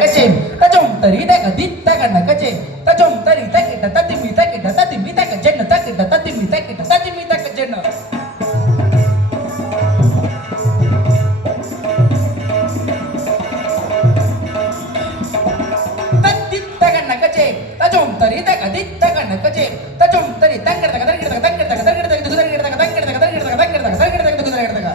ಕಚೆ ತಜಂ ತರಿ ತಕ ದಿತ್ತ ಕಣ್ಣ ಕಚೆ ತಜಂ ತರಿ ತಕಿಟ ತತಿಮಿ ತಕ ಜನ್ನ ತಕಿಟ ತತಿಮಿ ತಕ ಜನ್ನ ತದ್ದಿತ್ತ ಕಣ್ಣ ಕಚೆ ತಜಂ ತರಿ ತಕ ದಿತ್ತ ಕಣ್ಣ ಕಚೆ ತಜಂ ತರಿ ತಕಿಟ ತಕ ತಕಿಟ ತಕ ತಕಿಟ ತಕ ತಕಿಟ ತಕ ತಕಿಟ ತಕ ತಕಿಟ ತಕ ತಕಿಟ ತಕ ತಕಿಟ ತಕ ತಕಿಟ ತಕ ತಕಿಟ ತಕ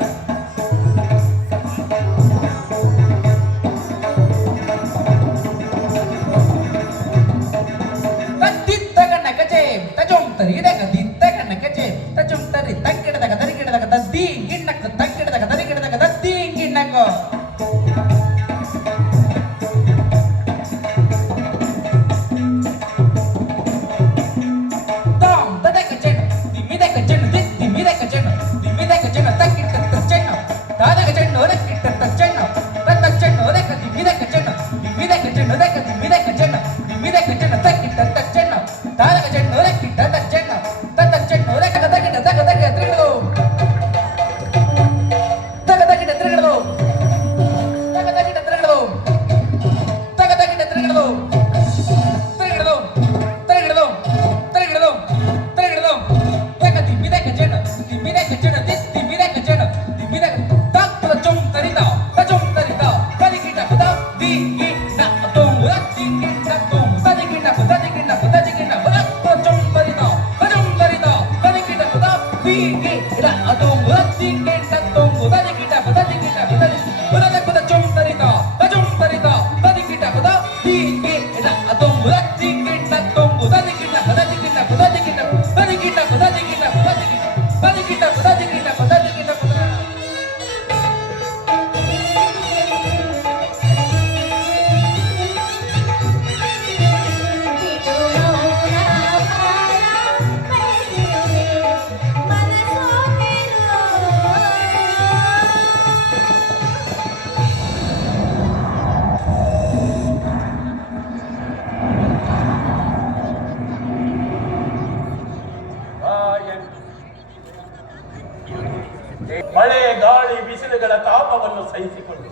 ಮಳೆ ಗಾಳಿ ಬಿಸಿಲುಗಳ ತಾಪವನ್ನು ಸಹಿಸಿಕೊಂಡು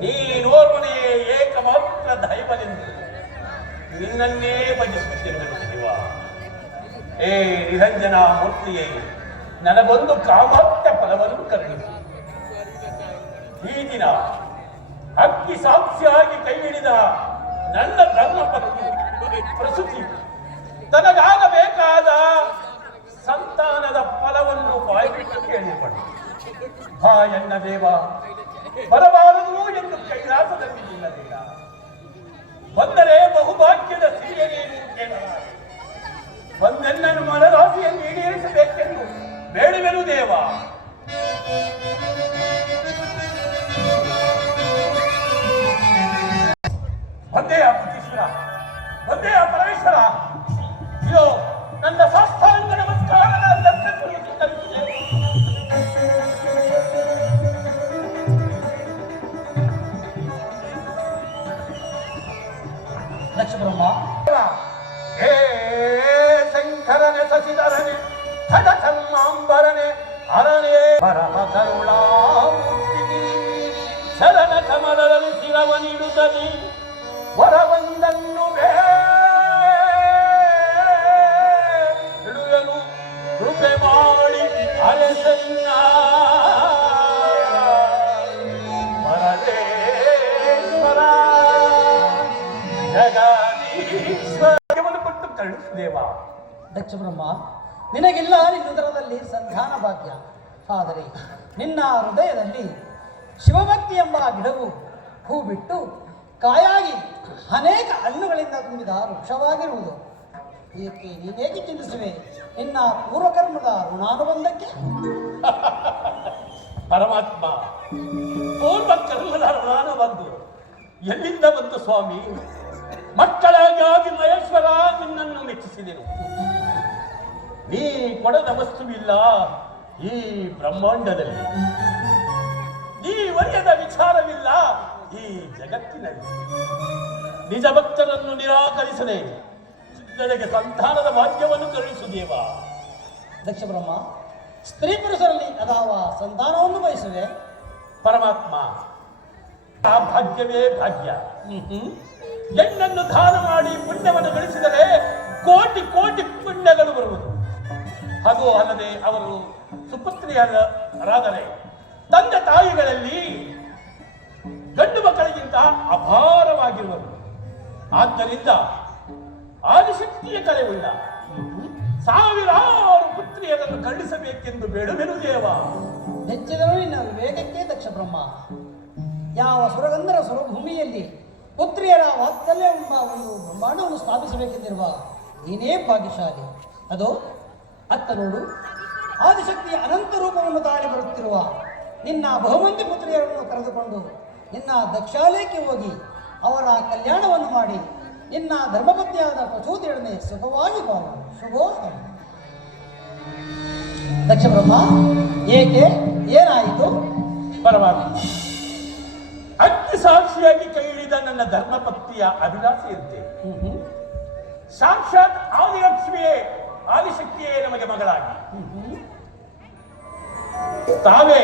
ನೀನೋರ್ವನೆಯೇ ಏಕಮಾತ್ರ ದೈವನೆಂದು ನಿನ್ನನ್ನೇ ಭಜಿಸುತ್ತಿರುವೆನು ಶಿವ. ಏ ನಿರಂಜನ ಮೂರ್ತಿಯೇ, ನನಗೊಂದು ಕಾಮಾತ್ಯ ಫಲವನ್ನು ಕರುಣಿಸು. ಈ ದಿನ ಅಗ್ನಿ ಸಾಕ್ಷಿಯಾಗಿ ಕೈ ಹಿಡಿದ ನನ್ನ ಧರ್ಮಪತ್ನಿ ಪ್ರಸೂತಿ ತನಗಾಗಬೇಕಾದ ಸಂತಾನದ ಫಲವನ್ನು ಬಾಯ್ಬಿಟ್ಟು ಕೇಳಿಕೊಂಡು ಹಾ ಎನ್ನ ದೇವ ಬರಬಾರದು ಎಂದು ಕೈಲಾಸದಲ್ಲಿ ನಿಲ್ಲಬೇಡ. ಬಂದರೆ ಬಹುಭಾಗ್ಯದ ಸಿರಿಯನೇನು ಕೇಳಲಾರೆ. ಒಂದೆನ್ನನ್ನು ಮನರಾಶಿಯನ್ನು ಈಡೇರಿಸಬೇಕೆಂದು ಬೇಡುವೆನು ದೇವ. ಬಂದೆಯ ಪುಟೀಶ್ವರ, ಬಂದೆಯ ಪರಮೇಶ್ವರ, ಅಯ್ಯೋ ನನ್ನ ಸಾಷ್ಟಾಂಗ ನಮಸ್ಕಾರದ ಲಕ್ಷ್ಮಮ್ಮ ಹೇ ಶಂಕರನೆ ಸಸಿಧರನೆ ಖಡ ಚರ್ಮಾಂಬರನೆ ಅರನೇ ಪರಮ ಕರುಣಾಮೂರ್ತಿ ಶರಣ ಕಮಲದಲ್ಲಿ ಶಿರವನಿಡುತ್ತಲಿ ವರವೊಂದನ್ನು ಬೇಡುವೆನು ಕೃಪೆ ಮಾಡಿ ಅಲೆಸನ್ನ ಪರಮೇಶ್ವರ ಜಗದೀಶ್ವರವನ್ನು ಕೊಟ್ಟು ಕರುಣಿಸುದೇವ. ದಕ್ಷಬ್ರಹ್ಮ, ನಿನಗಿಲ್ಲ ನಿನ್ನುದರದಲ್ಲಿ ಸಂಧಾನ ಭಾಗ್ಯ. ಆದರೆ ನಿನ್ನ ಹೃದಯದಲ್ಲಿ ಶಿವಭಕ್ತಿ ಎಂಬ ಗಿಡವು ಹೂ ಬಿಟ್ಟು ಕಾಯಾಗಿ ಅನೇಕ ಹಣ್ಣುಗಳಿಂದ ತುಂಬಿದ ವೃಕ್ಷವಾಗಿರುವುದು. ಏಕೆ ನೀನೇಕೆ ಚಿಂತಿಸುವೆ ನಿನ್ನ ಪೂರ್ವಕರ್ಮದ ಋಣಾನುಬಂಧಕ್ಕೆ? ಪರಮಾತ್ಮ, ಪೂರ್ವ ಕರ್ಮದ ಋಣಾನುಬಂಧ ಎಲ್ಲಿಂದ ಬಂತು ಸ್ವಾಮಿ? ಮಕ್ಕಳಾಗಿ ಮಹೇಶ್ವರ ನಿನ್ನನ್ನು ಮೆಚ್ಚಿಸಿದೆನು. ನೀ ಕೊಡದ ವಸ್ತುವಿಲ್ಲ ಈ ಬ್ರಹ್ಮಾಂಡದಲ್ಲಿ, ನೀ ಒರೆಯದ ವಿಚಾರವಿಲ್ಲ ಈ ಜಗತ್ತಿನಲ್ಲಿ. ನಿಜ ಭಕ್ತರನ್ನು ನಿರಾಕರಿಸದೆ ನನಗೆ ಸಂತಾನದ ಭಾಗ್ಯವನ್ನು ಕರುಣಿಸು ದೇವ. ದಕ್ಷಬ್ರಹ್ಮ, ಸ್ತ್ರೀ ಪುರುಷರಲ್ಲಿ ಅದಾವ ಸಂತಾನವನ್ನು ಬಯಸುವೆ? ಪರಮಾತ್ಮ, ಆ ಭಾಗ್ಯವೇ ಭಾಗ್ಯ. ಹೆಣ್ಣನ್ನು ದಾನ ಮಾಡಿ ಪುಣ್ಯವನ್ನು ಗಳಿಸಿದರೆ ಕೋಟಿ ಕೋಟಿ ಪುಣ್ಯಗಳು ಬರುವುದು. ಅದು ಅಲ್ಲದೆ ಅವರು ಸುಪುತ್ರಿಯರಾದರೆ ತಂದೆ ತಾಯಿಗಳಲ್ಲಿ ಗಂಡು ಮಕ್ಕಳಿಗಿಂತ ಅಪಾರವಾಗಿರುವರು. ಆದ್ದರಿಂದ ಆದಿಶಕ್ತಿಯ ಕರೆವುಳ್ಳ ಸಾವಿರಾರು ಪುತ್ರಿಯರನ್ನು ಕರುಣಿಸಬೇಕೆಂದು ಬೇಡುವೆನು ದೇವ. ನೆಚ್ಚಿದರು ನಿನ್ನ ವಿವೇಕಕ್ಕೆ ದಕ್ಷ ಬ್ರಹ್ಮ. ಯಾವ ಸುರಗಂಧರ ಸ್ವರಭೂಮಿಯಲ್ಲಿ ಪುತ್ರಿಯರ ವಾತ್ಸಲ್ಯವೆಂಬ ಒಂದು ಬ್ರಹ್ಮಾಂಡವನ್ನು ಸ್ಥಾಪಿಸಬೇಕೆಂದಿರುವ ನೀನೇ ಭಾಗ್ಯಶಾಲಿ. ಅದು ಅತ್ತ ನೋಡು, ಆದಿಶಕ್ತಿಯ ಅನಂತ ರೂಪವನ್ನು ತಾಳಿ ಬರುತ್ತಿರುವ ನಿನ್ನ ಬಹುಮಂದಿ ಪುತ್ರಿಯರನ್ನು ಕರೆದುಕೊಂಡು ನಿನ್ನ ದಕ್ಷಾಲಯಕ್ಕೆ ಹೋಗಿ ಅವರ ಕಲ್ಯಾಣವನ್ನು ಮಾಡಿ ನಿನ್ನ ಧರ್ಮಪತ್ನಿಯಾದ ಪ್ರಚೋದನೆಯೊಡನೆ ಸುಖವಾಗಿ ಬಾಳು. ಶುಭೋಸ್ತಮ. ದಕ್ಷ ಬ್ರಹ್ಮ, ಏಕೆ, ಏನಾಯಿತು? ಪರಮಾತ್ಮ, ಅಗ್ನಿ ಸಾಕ್ಷಿಯಾಗಿ ಕೈ ಹಿಡಿದ ನನ್ನ ಧರ್ಮಪತ್ನಿಯ ಅಭಿಲಾಷೆಯಂತೆ ಸಾಕ್ಷಾತ್ ಆದಿಲಕ್ಷ್ಮಿಯೇ ಆದಿಶಕ್ತಿಯೇ ನಮಗೆ ಮಗಳಾಗಿ ತಾವೇ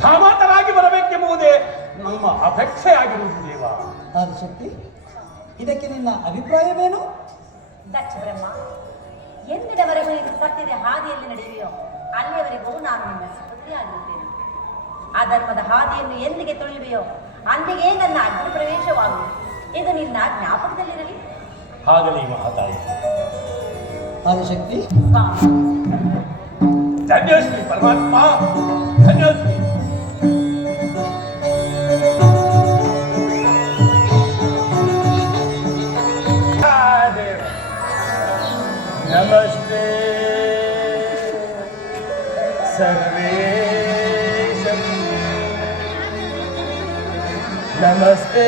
ಜಾಮಾತರಾಗಿ ಬರಬೇಕೆಂಬುದೇ ನಮ್ಮ ಅಪೇಕ್ಷೆಯಾಗಿರುವುದು ದೇವ. ಆದಿಶಕ್ತಿ, ಇದಕ್ಕೆ ನಿನ್ನ ಅಭಿಪ್ರಾಯವೇನು? ದಕ್ಷ ಬ್ರಹ್ಮ, ಎಂದಿನವರೆಗೂ ನೀನು ಸತ್ಯದ ಹಾದಿಯಲ್ಲಿ ನಡೆಯುವೆಯೋ ಅಲ್ಲಿಯವರೆಗೂ ನಾನು ನಿನ್ನ ಸುಪುತ್ರಿಯಾಗಿರುತ್ತೇನೆ. ಆ ಧರ್ಮದ ಹಾದಿಯನ್ನು ಎಂದಿಗೆ ತುಳಿಯುವೆಯೋ ಅಂದಿಗೆ ನನ್ನ ಅಗ್ನಿ ಪ್ರವೇಶವಾಗುವುದು. ಇದು ನಿನ್ನ ಜ್ಞಾಪಕದಲ್ಲಿರಲಿ. ಹಾಗಲೇ ಮಹಾತಾಯಿ. ಆದಿಶಕ್ತಿ, ಧನ್ಯೋಸ್ಮಿ ಪರಮಾತ್ಮ, ಧನ್ಯೋಸ್ಮಿ. ನಮಸ್ತೆ ಸರ್ವೇಶಂ, ನಮಸ್ತೆ